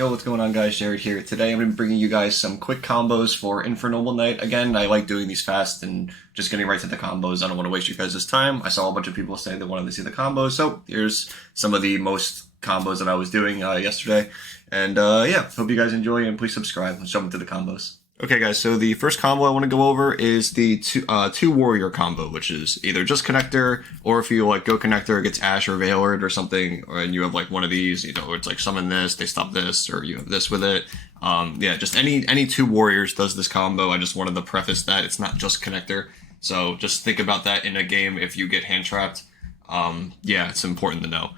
Yo, what's going on guys, Jared here. Today I'm going to be bringing you guys some quick combos for Infernoble Night. Again, I like doing these fast and just getting right to the combos. I don't want to waste you guys' time. I saw a bunch of people say they wanted to see the combos, so here's some of the most combos that I was doing yesterday. And yeah, hope you guys enjoy and please subscribe. Let's jump into the combos. Okay guys, so the first combo I want to go over is the two warrior combo, which is either just connector, or if you like go connector, it gets Ash or Veilord or something, and you have like one of these, you know, it's like summon this, they stop this, or you have this with it. Yeah, just any two warriors does this combo. I just wanted to preface that it's not just connector, so just think about that in a game if you get hand trapped. Yeah, it's important to know.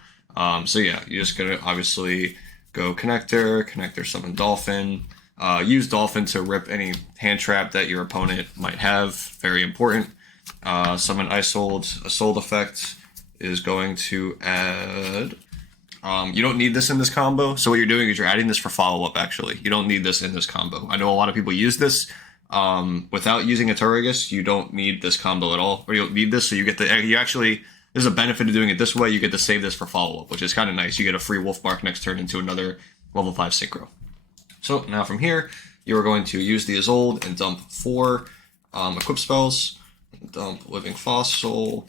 So yeah, you're just gonna obviously go connector, summon dolphin. Use dolphin to rip any hand trap that your opponent might have. Very important. Summon isolde effect is going to add. You don't need this in this combo. So what you're doing is you're adding this for follow-up. Actually, you don't need this in this combo. I know a lot of people use this. Without using a Turrigus, you don't need this combo at all, or you don't need this. So you get there's a benefit of doing it this way. You get to save this for follow-up, which is kind of nice. You get a free wolf mark next turn into another level 5 synchro. So now from here, you are going to use the isolde and dump 4 equip spells. Dump Living Fossil,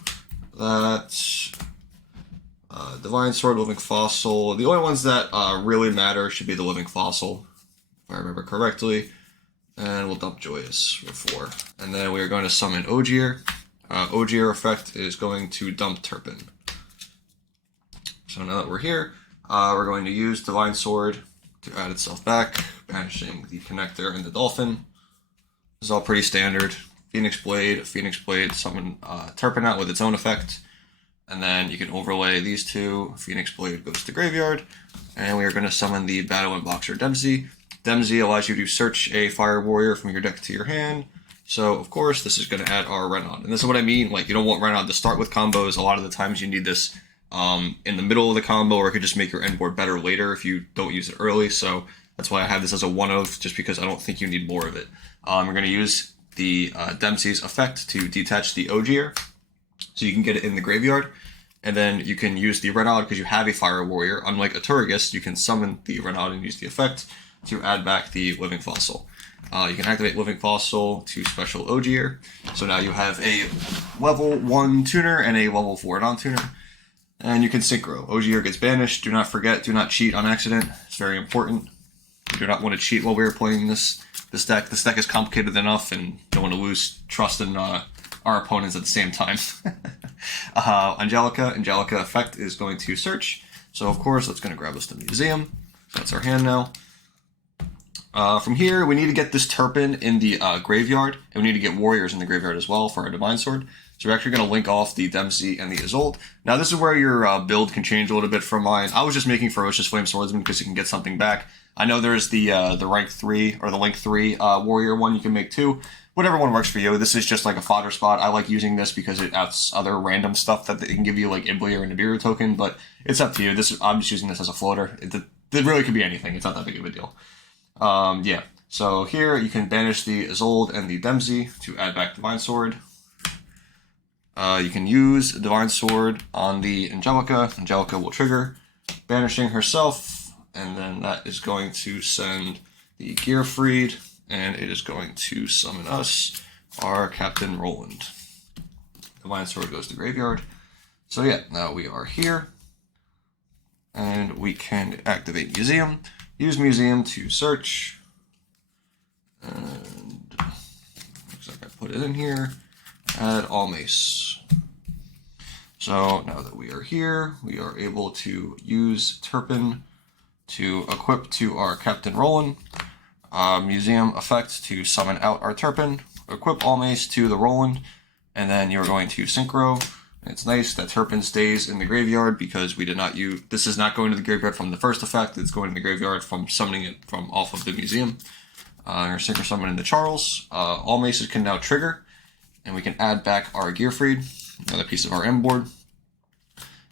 Divine Sword, Living Fossil. The only ones that really matter should be the Living Fossil, if I remember correctly. And we'll dump Joyous for 4. And then we are going to summon Ogier. Ogier effect is going to dump Turpin. So now that we're here, we're going to use Divine Sword to add itself back, banishing the connector and the dolphin. This is all pretty standard. Phoenix Blade, summon Turpin out with its own effect. And then you can overlay these two. Phoenix Blade goes to graveyard. And we are going to summon the Battle and Boxer Dempsey. Dempsey allows you to search a fire warrior from your deck to your hand. So, of course, this is going to add our Renaud. And this is what I mean, like, you don't want Renaud to start with combos. A lot of the times you need this in the middle of the combo, or it could just make your end board better later if you don't use it early. So that's why I have this as a one of, just because I don't think you need more of it. We're going to use the Dempsey's effect to detach the Ogier, so you can get it in the graveyard. And then you can use the Renaud because you have a fire warrior. Unlike a Turrigus, you can summon the Renaud and use the effect to add back the Living Fossil. You can activate Living Fossil to special Ogier. So now you have a level 1 tuner and a level 4 non-tuner. And you can synchro. Ogier gets banished. Do not forget, do not cheat on accident. It's very important. You do not want to cheat while we are playing this deck. This deck is complicated enough, and don't want to lose trust in our opponents at the same time. Angelica effect is going to search. So of course, that's going to grab us the museum. That's our hand now. From here, we need to get this Turpin in the graveyard, and we need to get warriors in the graveyard as well for our Divine Sword. So we're actually going to link off the Dempsey and the Isolde. Now this is where your build can change a little bit from mine. I was just making Ferocious Flame Swordsman because you can get something back. I know there's the rank 3 or the link 3 warrior one you can make too. Whatever one works for you. This is just like a fodder spot. I like using this because it adds other random stuff that it can give you, like Ibli or Nibiru token, but it's up to you. I'm just using this as a floater. It really could be anything. It's not that big of a deal. Yeah. So here you can banish the Isolde and the Dempsey to add back Divine Sword. You can use Divine Sword on the Angelica. Angelica will trigger, banishing herself, and then that is going to send the Gearfried, and it is going to summon us, our Captain Roland. Divine Sword goes to graveyard. So yeah, now we are here, and we can activate Museum. Use Museum to search, and looks like I put it in here. Add all mace. So now that we are here, we are able to use Turpin to equip to our Captain Roland. Museum effect to summon out our Turpin. Equip all mace to the Roland, and then you're going to synchro. And it's nice that Turpin stays in the graveyard because we did not use. This is not going to the graveyard from the first effect. It's going to the graveyard from summoning it from off of the museum. Our synchro summon in the Charles. All maces can now trigger. And we can add back our Gearfried, another piece of our M board.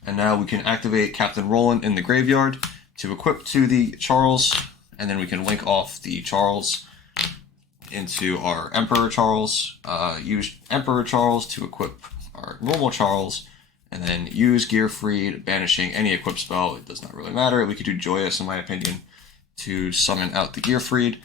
And now we can activate Captain Roland in the graveyard to equip to the Charles, and then we can link off the Charles into our Emperor Charles, use Emperor Charles to equip our normal Charles, and then use Gearfried, banishing any equip spell. It does not really matter. We could do Joyous, in my opinion, to summon out the Gearfried.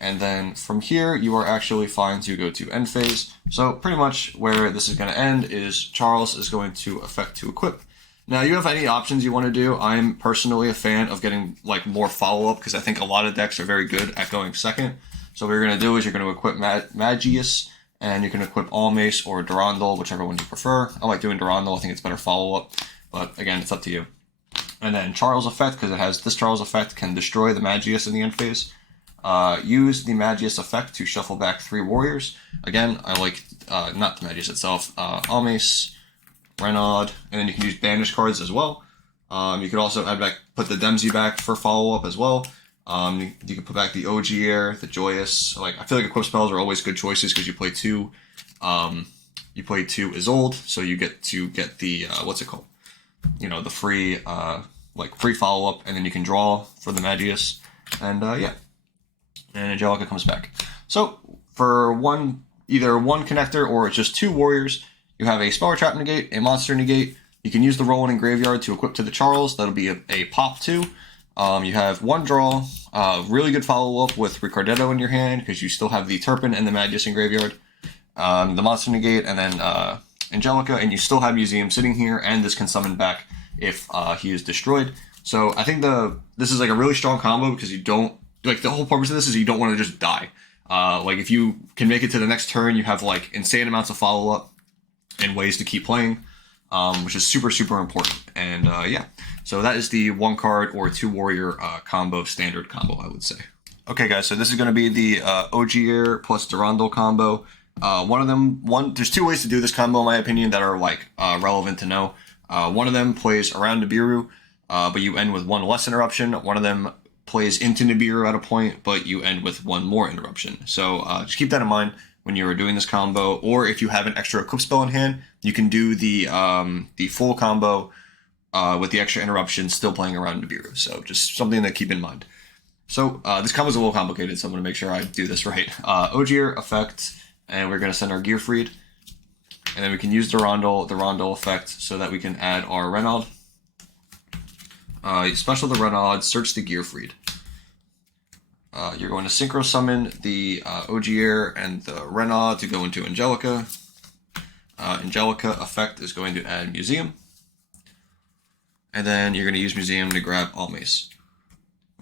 And then from here, you are actually fine to go to end phase. So pretty much where this is going to end is Charles is going to effect to equip. Now, you have any options you want to do. I'm personally a fan of getting like more follow-up because I think a lot of decks are very good at going second. So what you're going to do is you're going to equip Magius, and you can equip Almace or Durandal, whichever one you prefer. I like doing Durandal. I think it's better follow-up. But again, it's up to you. And then Charles effect, because it has this Charles effect, can destroy the Magius in the end phase. Use the Magius effect to shuffle back 3 warriors. Again, I like, not the Magius itself, Almace, Renaud, and then you can use banish cards as well. You could also put the Dempsey back for follow-up as well. You can put back the Ogier, the Joyous. Like, I feel like equip spells are always good choices because you play 2 Isolde, so you get to get the, what's it called? You know, the free, free follow-up, and then you can draw for the Magius. And, yeah. And Angelica comes back. So for either one connector or just 2 warriors, you have a Speller Trap negate, a Monster negate. You can use the Rowan in Graveyard to equip to the Charles. That'll be a pop 2. You have 1 draw, really good follow-up with Riccardetto in your hand because you still have the Turpin and the Magius in Graveyard. The Monster negate, and then Angelica, and you still have Museum sitting here, and this can summon back if he is destroyed. So I think this is like a really strong combo because you don't, like, the whole purpose of this is you don't want to just die. Like, if you can make it to the next turn, you have, like, insane amounts of follow-up and ways to keep playing, which is super, super important. And, yeah. So that is the 1 card or 2 warrior combo, standard combo, I would say. Okay, guys, so this is going to be the Ogier plus Durandal combo. There's 2 ways to do this combo, in my opinion, that are, like, relevant to know. One of them plays around Nibiru, but you end with 1 less interruption. One of them plays into Nibiru at a point, but you end with 1 more interruption. So just keep that in mind when you're doing this combo, or if you have an extra equip spell in hand, you can do the full combo with the extra interruption still playing around Nibiru. So just something to keep in mind. So this combo is a little complicated, so I'm going to make sure I do this right. Ogier effect, and we're going to send our Gearfried, and then we can use the Durandal effect so that we can add our Renaud. Special the Renaud, search the Gearfried. You're going to synchro summon the Ogier and the Renaud to go into Angelica. Angelica effect is going to add Museum. And then you're going to use Museum to grab Almace.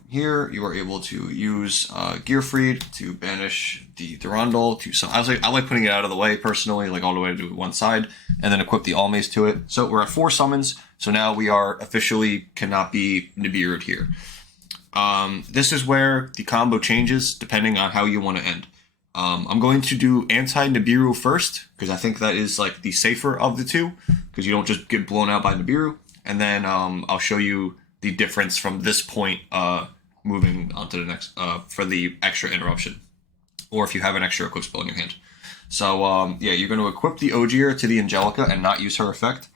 Here, you are able to use Gearfried to banish the Durandal. I like putting it out of the way, personally, like all the way to one side, and then equip the Almace to it. So we're at 4 summons, so now we are officially cannot be Nibiru'd here. This is where the combo changes, depending on how you want to end. I'm going to do anti-Nibiru first, because I think that is like the safer of the 2, because you don't just get blown out by Nibiru. And then I'll show you the difference from this point moving on to the next for the extra interruption, or if you have an extra equip spell in your hand. So yeah, you're going to equip the Ogier to the Angelica and not use her effect,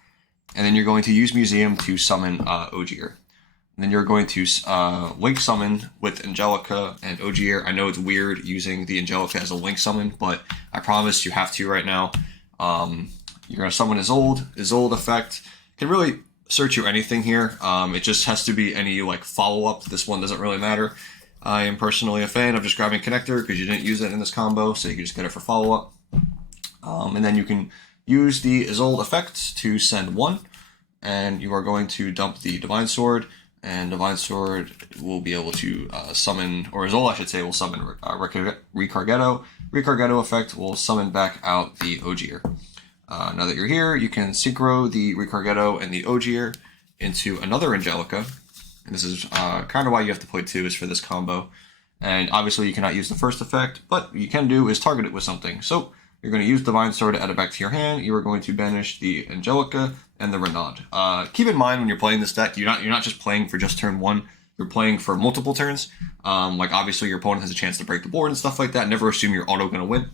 and then you're going to use Museum to summon Ogier. And then you're going to link summon with Angelica and Ogier. I know it's weird using the Angelica as a link summon, but I promise you have to right now. You're going to summon Isolde. Isolde effect can really search you anything here. It just has to be any like follow-up. This one doesn't really matter. I am personally a fan of just grabbing Connector because you didn't use it in this combo, so you can just get it for follow-up. And then you can use the Isolde effect to send 1, and you are going to dump the Divine Sword, and Divine Sword will be able to summon, or Isolde I should say, will summon Riccardetto. Riccardetto effect will summon back out the Ogier. Now that you're here, you can synchro the Riccardetto and the Ogier into another Angelica. And this is kind of why you have to play 2 is for this combo. And obviously you cannot use the first effect, but what you can do is target it with something. So you're going to use Divine Sword to add it back to your hand. You are going to banish the Angelica and the Renaud. Keep in mind when you're playing this deck, you're not just playing for just turn 1. You're playing for multiple turns. Like obviously your opponent has a chance to break the board and stuff like that. Never assume you're auto going to win.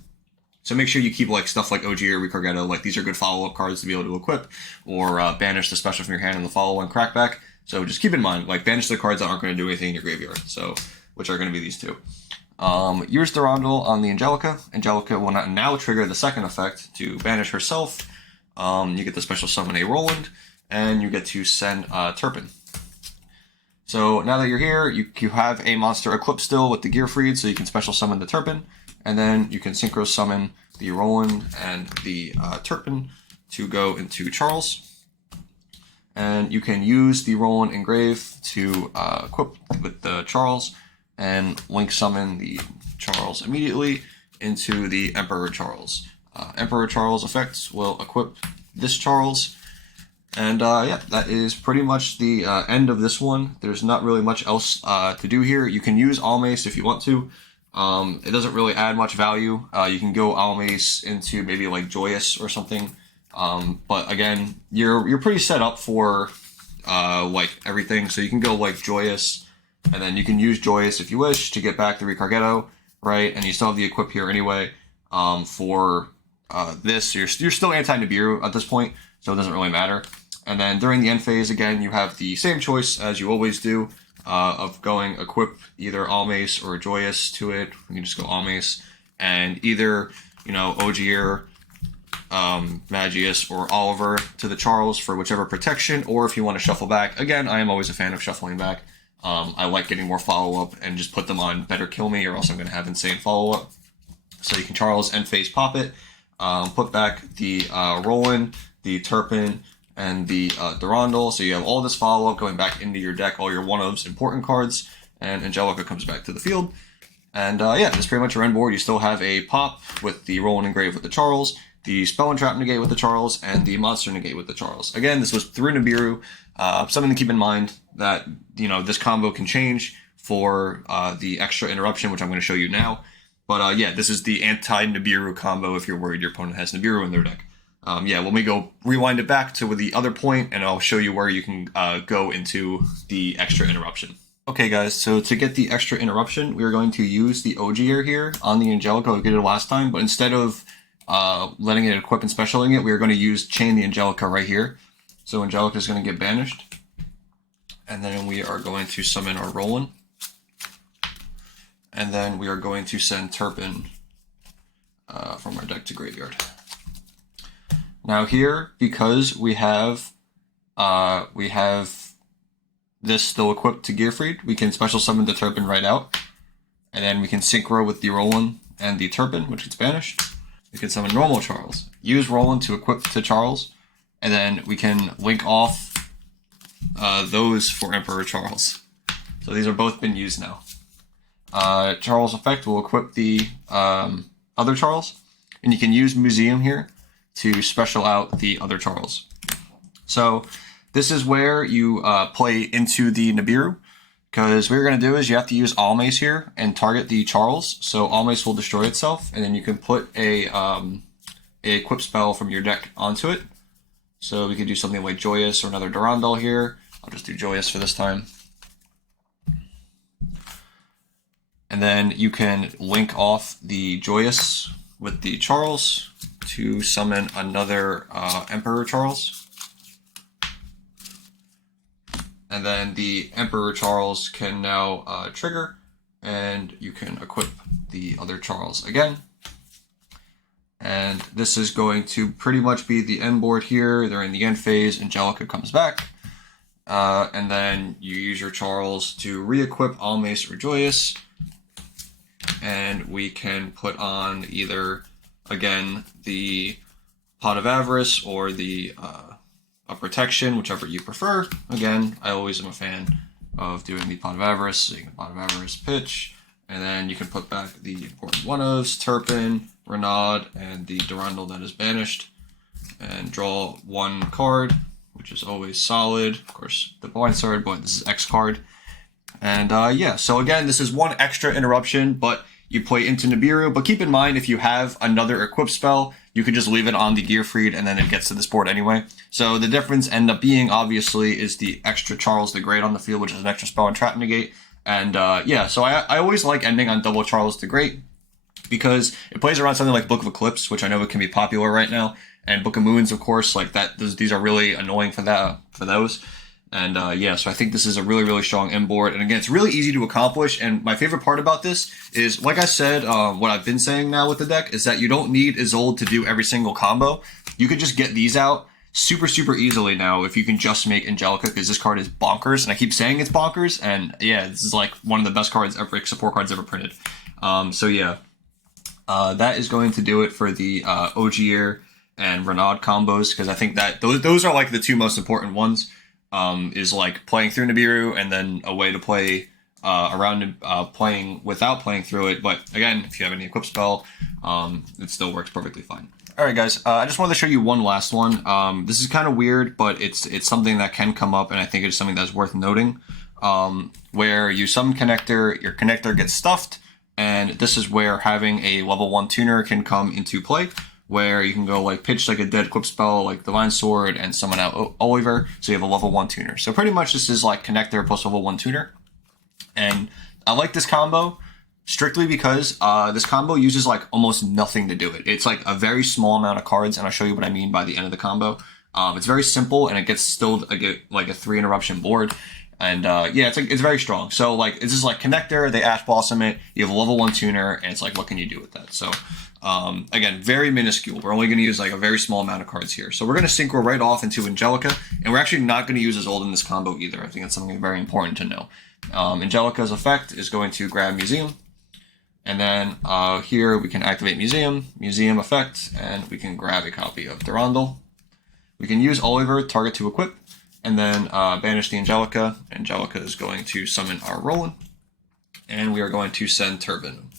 So make sure you keep like stuff like Ogier, Riccardetto, like these are good follow-up cards to be able to equip, or banish the special from your hand in the follow-on crackback. So just keep in mind, like banish the cards that aren't going to do anything in your graveyard, so which are going to be these 2. Use Durandal on the Angelica. Angelica will not now trigger the second effect to banish herself. You get the special summon a Roland, and you get to send Turpin. So now that you're here, you have a monster equipped still with the gear freed, so you can special summon the Turpin, and then you can synchro summon the Roland and the Turpin to go into Charles. And you can use the Roland Engrave to equip with the Charles and link summon the Charles immediately into the Emperor Charles. Emperor Charles effects will equip this Charles. And yeah, that is pretty much the end of this one. There's not really much else to do here. You can use Almace if you want to. It doesn't really add much value. You can go Almace into maybe like Joyous or something. But again, you're pretty set up for like everything. So you can go like Joyous, and then you can use Joyous if you wish to get back the riccardetto, right? And you still have the equip here anyway. For this, you're still anti-Nibiru at this point, so it doesn't really matter. And then during the end phase, again, you have the same choice as you always do, of going equip either Almace or Joyous to it. You can just go Almace, and either, you know, Ogier, Magius, or Oliver to the Charles for whichever protection, or if you want to shuffle back. Again, I am always a fan of shuffling back. I like getting more follow-up and just put them on better kill me, or else I'm going to have insane follow-up. So you can Charles end phase pop it, put back the Roland, the Turpin, and the Durandal. So you have all this follow-up going back into your deck, all your one-ofs, important cards, and Angelica comes back to the field. And yeah, that's pretty much your end board. You still have a pop with the Roland Engrave with the Charles, the Spell and Trap negate with the Charles, and the Monster negate with the Charles. Again, this was through Nibiru. Something to keep in mind that, you know, this combo can change for the extra interruption, which I'm going to show you now. But yeah, this is the anti-Nibiru combo if you're worried your opponent has Nibiru in their deck. Yeah, let me go rewind it back to the other point, and I'll show you where you can go into the extra interruption. Okay guys, so to get the extra interruption, we're going to use the Ogier here on the Angelica like we did last time, but instead of letting it equip and specialing it, we are going to use Chain the Angelica right here. So Angelica is going to get banished, and then we are going to summon our Roland, and then we are going to send Turpin from our deck to graveyard. Now here, because we have this still equipped to Gearfried, we can special summon the Turpin right out, and then we can synchro with the Roland and the Turpin, which gets banished. We can summon normal Charles, use Roland to equip to Charles, and then we can link off those for Emperor Charles. So these are both been used now. Charles effect will equip the other Charles, and you can use Museum here to special out the other Charles. So this is where you play into the Nibiru, because what you're going to do is you have to use Almace here and target the Charles, so Almace will destroy itself, and then you can put a equip spell from your deck onto it. So we could do something like Joyous or another Durandal here. I'll just do Joyous for this time. And then you can link off the Joyous with the Charles to summon another Emperor Charles. And then the Emperor Charles can now trigger, and you can equip the other Charles again. And this is going to pretty much be the end board here. They're in the end phase. Angelica comes back. And then you use your Charles to re-equip Almace or Joyous. And we can put on either, again, the Pot of Avarice or the a protection, whichever you prefer. Again, I always am a fan of doing the Pot of Avarice. So you can Pot of Avarice pitch, and then you can put back the important one-ofs, Turpin, Renaud, and the Durandal that is banished, and draw one card, which is always solid. Of course, the blind sword, but this is X card. And yeah, so again, this is one extra interruption, but you play into Nibiru. But keep in mind, if you have another equip spell, you can just leave it on the Gearfried, and then it gets to this board anyway. So the difference end up being, obviously, is the extra Charles the Great on the field, which is an extra spell and trap negate. And yeah, so I always like ending on double Charles the Great, because it plays around something like Book of Eclipse, which I know it can be popular right now, and Book of Moons, of course, like that. These are really annoying for those. And yeah, so I think this is a really, really strong end board. And again, it's really easy to accomplish. And my favorite part about this is, like I said, what I've been saying now with the deck is that you don't need Isolde to do every single combo. You could just get these out, super, super easily now if you can just make Angelica, because this card is bonkers, and I keep saying it's bonkers, and yeah, this is like one of the best cards ever, support cards ever printed. So yeah, that is going to do it for the Ogier and Durandal combos, because I think that those are like the two most important ones, is like playing through Nibiru and then a way to play around playing without playing through it. But again, if you have any equip spell, it still works perfectly fine. Alright guys, I just wanted to show you one last one. This is kind of weird, but it's something that can come up, and I think it's something that's worth noting. Where you summon connector, your connector gets stuffed, and this is where having a level 1 tuner can come into play, where you can go like pitch like a dead equip spell like Divine Sword and summon out Oliver, so you have a level 1 tuner. So pretty much this is like connector plus level 1 tuner. And I like this combo strictly because this combo uses like almost nothing to do it. It's like a very small amount of cards, and I'll show you what I mean by the end of the combo. It's very simple, and it gets still like a 3 interruption board. And yeah, it's very strong. So like it's just like connector, they Ash Blossom it, you have a level 1 tuner, and it's like what can you do with that? So again, very minuscule. We're only going to use like a very small amount of cards here. So we're going to synchro right off into Angelica, and we're actually not going to use isolde in this combo either. I think that's something very important to know. Angelica's effect is going to grab Museum, and then here we can activate Museum effect, and we can grab a copy of Durandal. We can use Oliver, target to equip, and then banish the Angelica. Angelica is going to summon our Roland, and we are going to send Turbine.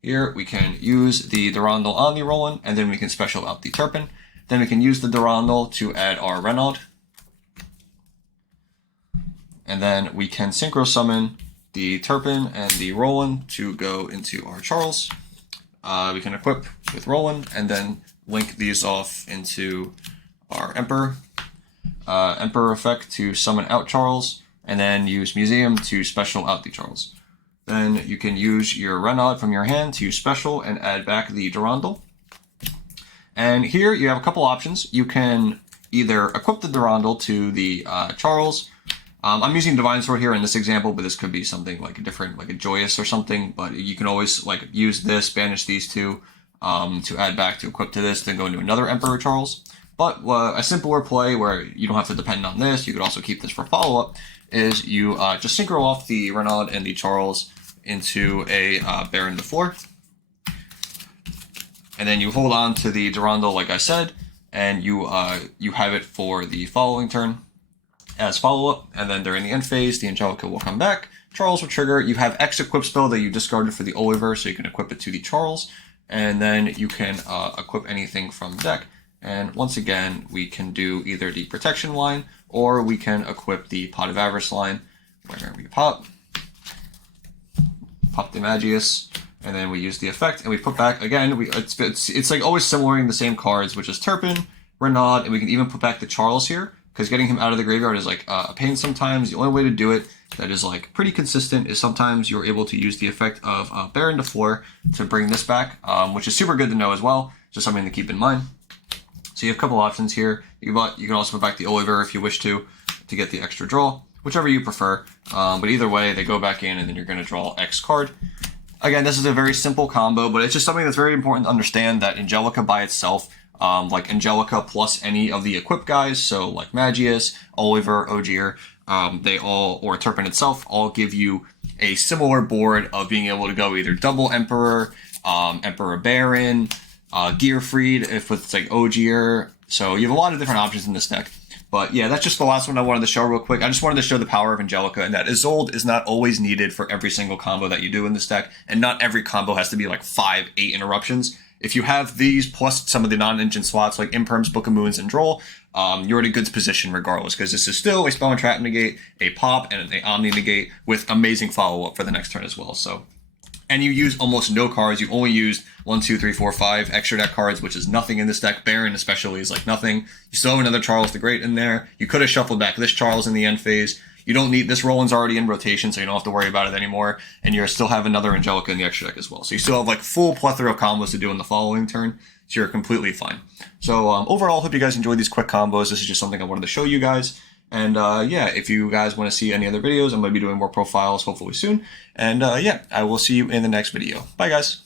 Here we can use the Durandal on the Roland, and then we can special out the Turpin. Then we can use the Durandal to add our Renaud. And then we can synchro summon the Turpin and the Roland to go into our Charles. We can equip with Roland and then link these off into our Emperor. Emperor effect to summon out Charles, and then use Museum to special out the Charles. Then you can use your Renaud from your hand to special and add back the Durandal. And here you have a couple options. You can either equip the Durandal to the Charles. I'm using Divine Sword here in this example, but this could be something like a different, like a Joyous or something. But you can always like use this, banish these two to add back to equip to this, then go into another Emperor Charles. But a simpler play where you don't have to depend on this, you could also keep this for follow-up, is you just synchro off the Renaud and the Charles into a Baron IV. And then you hold on to the Durandal, like I said, and you have it for the following turn as follow-up, and then during the end phase, the Angelica will come back, Charles will trigger, you have X equip spell that you discarded for the Oliver, so you can equip it to the Charles, and then you can equip anything from deck, and once again, we can do either the Protection line, or we can equip the Pot of Avarice line, where we pop the Magius, and then we use the effect, and we put back, again, it's like always similaring the same cards, which is Turpin, Renaud, and we can even put back the Charles here, because getting him out of the graveyard is like a pain sometimes. The only way to do it that is like pretty consistent is sometimes you're able to use the effect of Baron IV to bring this back, which is super good to know as well, just something to keep in mind. So you have a couple options here. You can also put back the Oliver if you wish to get the extra draw, whichever you prefer. But either way, they go back in and then you're going to draw X card. Again, this is a very simple combo, but it's just something that's very important to understand that Angelica by itself, like Angelica plus any of the equip guys, so like Magius, Oliver, Ogier, they all, or Turpin itself, all give you a similar board of being able to go either double Emperor, Emperor Baron, Gearfried, if it's like Ogier. So you have a lot of different options in this deck. But yeah, that's just the last one I wanted to show real quick. I just wanted to show the power of Angelica, and that isolde is not always needed for every single combo that you do in this deck, and not every combo has to be like 5, 8 interruptions. If you have these plus some of the non-engine slots like Imperms, Book of Moons, and Droll, you're in a good position regardless, because this is still a Spell and Trap negate, a pop, and an Omni negate with amazing follow-up for the next turn as well. So, and you use almost no cards. You only used 1, 2, 3, 4, 5 extra deck cards, which is nothing in this deck. Baron especially is like nothing. You still have another Charles the Great in there. You could have shuffled back this Charles in the end phase. You don't need, this Roland's already in rotation, so you don't have to worry about it anymore. And you still have another Angelica in the extra deck as well. So you still have like full plethora of combos to do in the following turn. So you're completely fine. So overall, hope you guys enjoyed these quick combos. This is just something I wanted to show you guys. And yeah, if you guys want to see any other videos, I'm going to be doing more profiles hopefully soon. And yeah, I will see you in the next video. Bye guys.